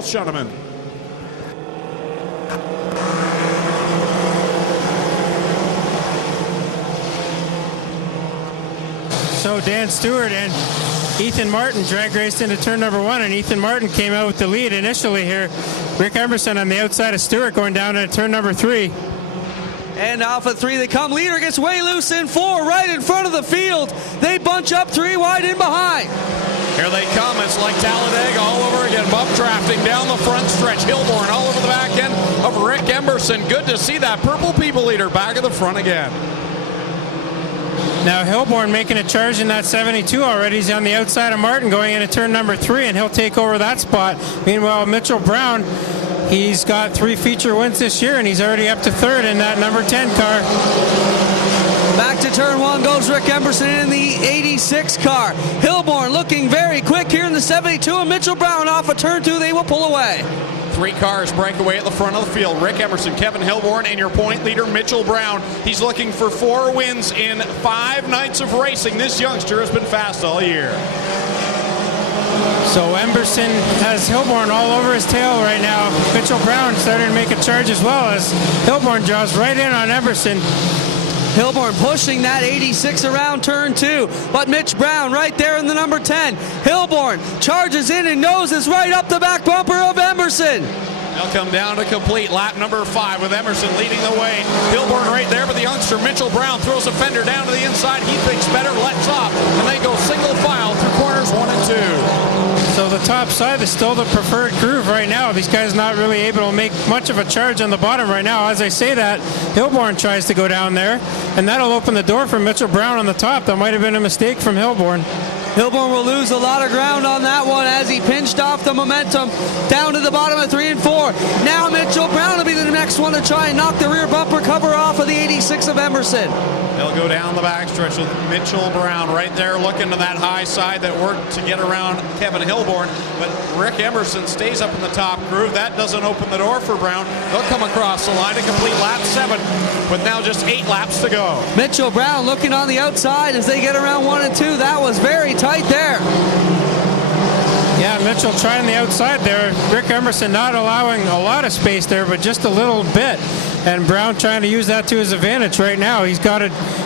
Dale Shuneman. So Dan Stewart and Ethan Martin drag raced into turn number 1, and Ethan Martin came out with the lead initially here. Rick Emerson on the outside of Stewart going down into turn number 3. And off at 3 they come. Leader gets way loose in 4, right in front of the field. They bunch up 3 wide in behind. Here they come. It's like Talladega all over again. Bump drafting down the front stretch. Hilborn all over the back end of Rick Emerson. Good to see that Purple People leader back at the front again. Now Hilborn making a charge in that 72 already. He's on the outside of Martin going into turn number 3, and he'll take over that spot. Meanwhile, Mitchell Brown, he's got 3 feature wins this year, and he's already up to 3rd in that number 10 car. Back to turn 1 goes Rick Emerson in the 86 car. Hilborn looking very quick here in the 72, and Mitchell Brown off of turn 2. They will pull away. 3 cars break away at the front of the field. Rick Emerson, Kevin Hilborn, and your point leader, Mitchell Brown. He's looking for 4 wins in 5 nights of racing. This youngster has been fast all year. So Emerson has Hilborn all over his tail right now. Mitchell Brown starting to make a charge as well as Hilborn draws right in on Emerson. Hilborn pushing that 86 around turn 2, but Mitch Brown right there in the number 10. Hilborn charges in and noses right up the back bumper of Emerson. They'll come down to complete lap number 5 with Emerson leading the way. Hilborn right there, but the youngster Mitchell Brown throws a fender down to the inside. He thinks better, lets off, and they go single file through corners 1 and 2. So the top side is still the preferred groove right now. These guys not really able to make much of a charge on the bottom right now. As I say that, Hilborn tries to go down there, and that'll open the door for Mitchell Brown on the top. That might have been a mistake from Hilborn. Hilborn will lose a lot of ground on that one as he pinched off the momentum down to the bottom of 3 and 4. Now Mitchell Brown will be the next one to try and knock the rear bumper cover off of the 86 of Emerson. They'll go down the backstretch with Mitchell Brown right there looking to that high side that worked to get around Kevin Hilborn. But Rick Emerson stays up in the top groove. That doesn't open the door for Brown. They'll come across the line to complete lap 7 with now just 8 laps to go. Mitchell Brown looking on the outside as they get around 1 and 2. That was very tight there. Yeah, Mitchell trying the outside there. Rick Emerson not allowing a lot of space there, but just a little bit. And Brown trying to use that to his advantage right now. He's got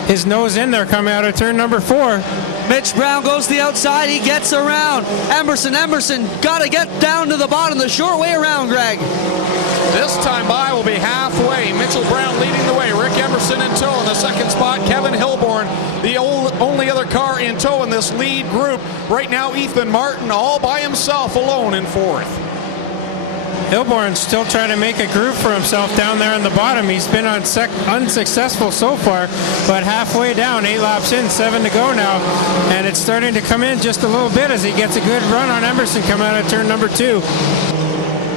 his nose in there coming out of turn number 4. Mitch Brown goes to the outside. He gets around. Emerson got to get down to the bottom. The short way around, Greg. This time by will be halfway. Mitchell Brown leading the way. Rick Emerson in tow in the second spot. Kevin Hilborn, the only other car in tow in this lead group. Right now, Ethan Martin all by himself alone in 4th. Hilborn's still trying to make a groove for himself down there on the bottom. He's been unsuccessful so far, but halfway down, 8 laps in, 7 to go now, and it's starting to come in just a little bit as he gets a good run on Emerson coming out of turn number 2.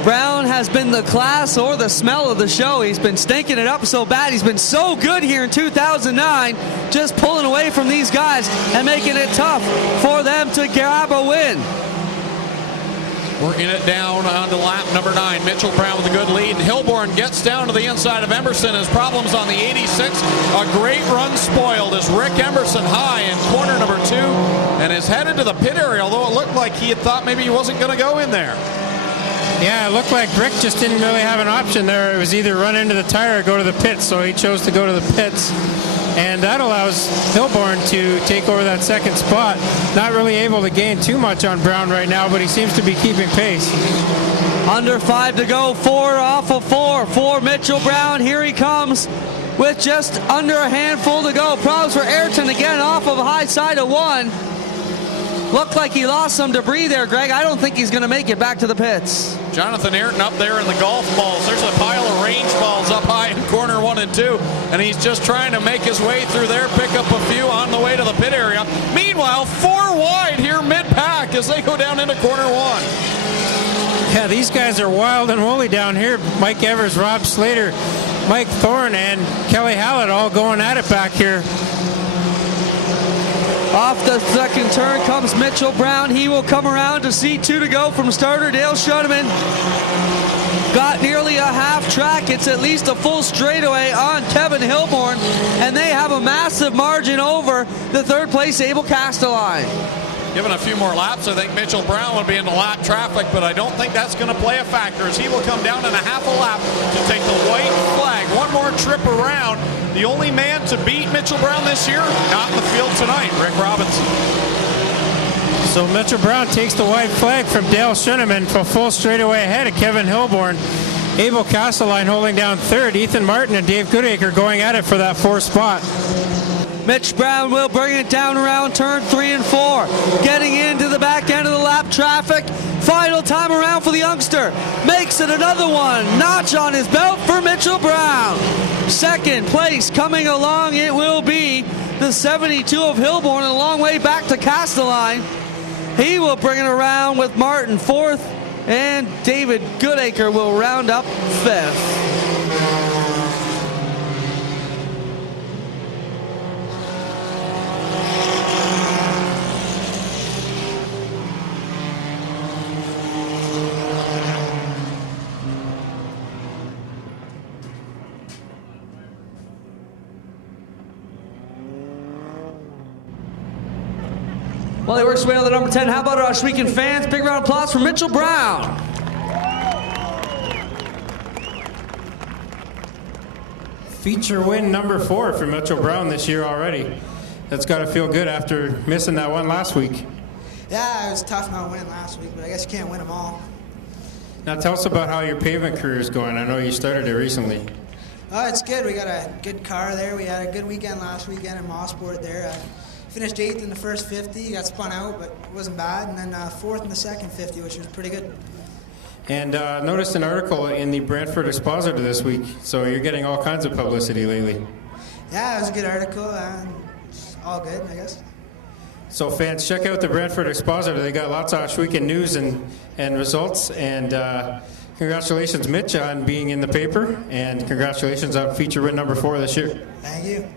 Brown has been the class or the smell of the show. He's been stinking it up so bad. He's been so good here in 2009, just pulling away from these guys and making it tough for them to grab a win. Working it down onto lap number 9. Mitchell Brown with a good lead. And Hilborn gets down to the inside of Emerson. His problems on the 86. A great run spoiled as Rick Emerson high in corner number 2 and is headed to the pit area, although it looked like he had thought maybe he wasn't going to go in there. Yeah, it looked like Rick just didn't really have an option there. It was either run into the tire or go to the pits, so he chose to go to the pits. And that allows Hilborn to take over that second spot. Not really able to gain too much on Brown right now, but he seems to be keeping pace. Under 5 to go, 4 off of 4 for Mitchell Brown. Here he comes with just under a handful to go. Problems for Ayrton again off of high side of 1. Looked like he lost some debris there, Greg. I don't think he's going to make it back to the pits. Jonathan Ayrton up there in the golf balls. There's a pile of range balls up high in corner 1 and 2, and he's just trying to make his way through there, pick up a few on the way to the pit area. Meanwhile, 4 wide here mid-pack as they go down into corner 1. Yeah, these guys are wild and woolly down here. Mike Evers, Rob Slater, Mike Thorne, and Kelly Hallett all going at it back here. Off the second turn comes Mitchell Brown. He will come around to C2 to go from starter Dale Shuneman. Got nearly a half track. It's at least a full straightaway on Kevin Hilborn, and they have a massive margin over the third place Abel Castelline. Given a few more laps, I think Mitchell Brown would be in the lap traffic, but I don't think that's going to play a factor as he will come down in a half a lap to take the white flag. One more trip around. The only man to beat Mitchell Brown this year, not in the field tonight, Rick Robinson. So Mitchell Brown takes the white flag from Dale Shinneman for full straightaway ahead of Kevin Hilborn. Abel Castelline holding down third. Ethan Martin and Dave Goodacre going at it for that fourth spot. Mitch Brown will bring it down around turn 3 and 4. Getting into the back end of the lap traffic. Final time around for the youngster. Makes it another one. Notch on his belt for Mitchell Brown. Second place coming along, it will be the 72 of Hilborn, and a long way back to Castelline. He will bring it around with Martin fourth, and David Goodacre will round up fifth. Well, he works his way on the number 10. How about our Ohsweken fans? Big round of applause for Mitchell Brown. Feature win number 4 for Mitchell Brown this year already. That's got to feel good after missing that one last week. Yeah, it was tough not winning last week, but I guess you can't win them all. Now tell us about how your pavement career is going. I know you started it recently. Oh, it's good. We got a good car there. We had a good weekend last weekend in Mosport there. Finished 8th in the first 50, got spun out, but it wasn't bad, and then 4th in the second 50, which was pretty good. And noticed an article in the Brantford Expositor this week, so you're getting all kinds of publicity lately. Yeah, it was a good article, and it's all good, I guess. So fans, check out the Brantford Expositor. They got lots of Ohsweken news and results, and congratulations, Mitch, on being in the paper, and congratulations on feature win number 4 this year. Thank you.